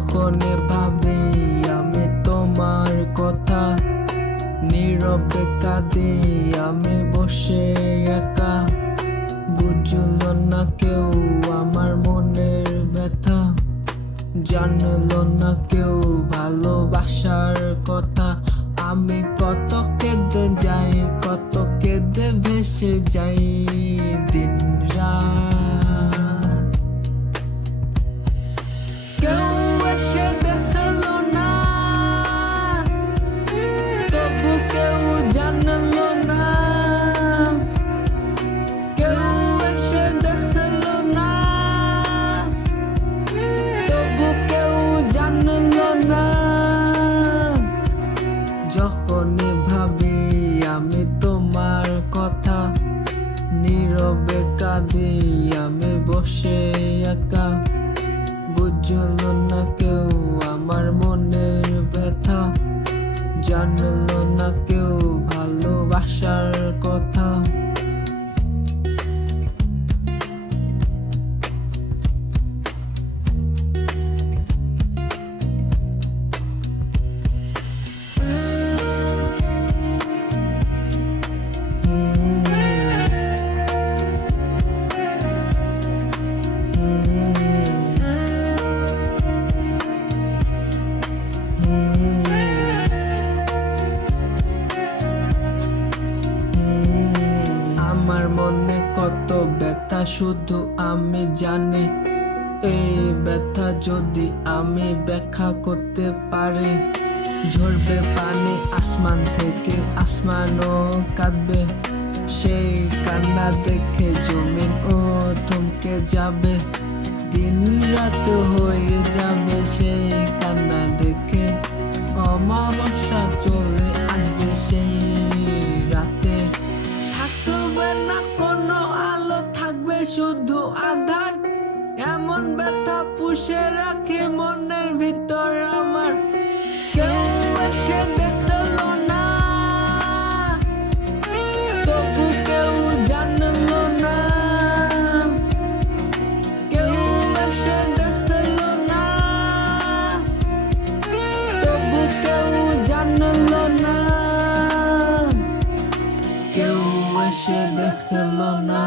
যখনই ভাবি আমি তোমার কথা, নীরবে কাঁদি আমি বসে একা। বুঝলো না কেউ আমার মনের ব্যথা, জানলো না কেউ ভালোবাসার কথা। আমি কত কেঁদে যাই, কত কেঁদে ভেসে যাই দিন রাত। কেউ এসে দেখলো না, তবু কেউ জানলো না। কেউ এসে দেখলো না, তবু কেউ জানলো না। যখনই ভাবি আমি তোমার কথা, নীরবে কাঁদি আমি বসে একা। বুঝলো না কেউ আমার মনের ব্যথা, জানলো না কেউ ভালোবাসার কথা। আমার মনে কত ব্যথা শুধু আমি জানি, এই ব্যথা যদি আমি ব্যাখ্যা করতে পারি। ঝরবে পানি আসমান থেকে, আসমানও কাঁদবে। সেই কান্না দেখে জমিন ও থমকে যাবে। দিন রাত হয়ে যাবে সেই কান্না দেখে। অমাবস্যা চলে আসবে সেই রাতে। থাকবে না কোনো আলো, থাকবে শুধু আধার। এমন ব্যথা পুষে রাখে মনের ভিতর আমার। কেউ এসে দেখলো না, তবু কেউ জানলো না। কেউ এসে দেখলো না, তবু কেউ জানলো না। কেউ এসে দেখলো না।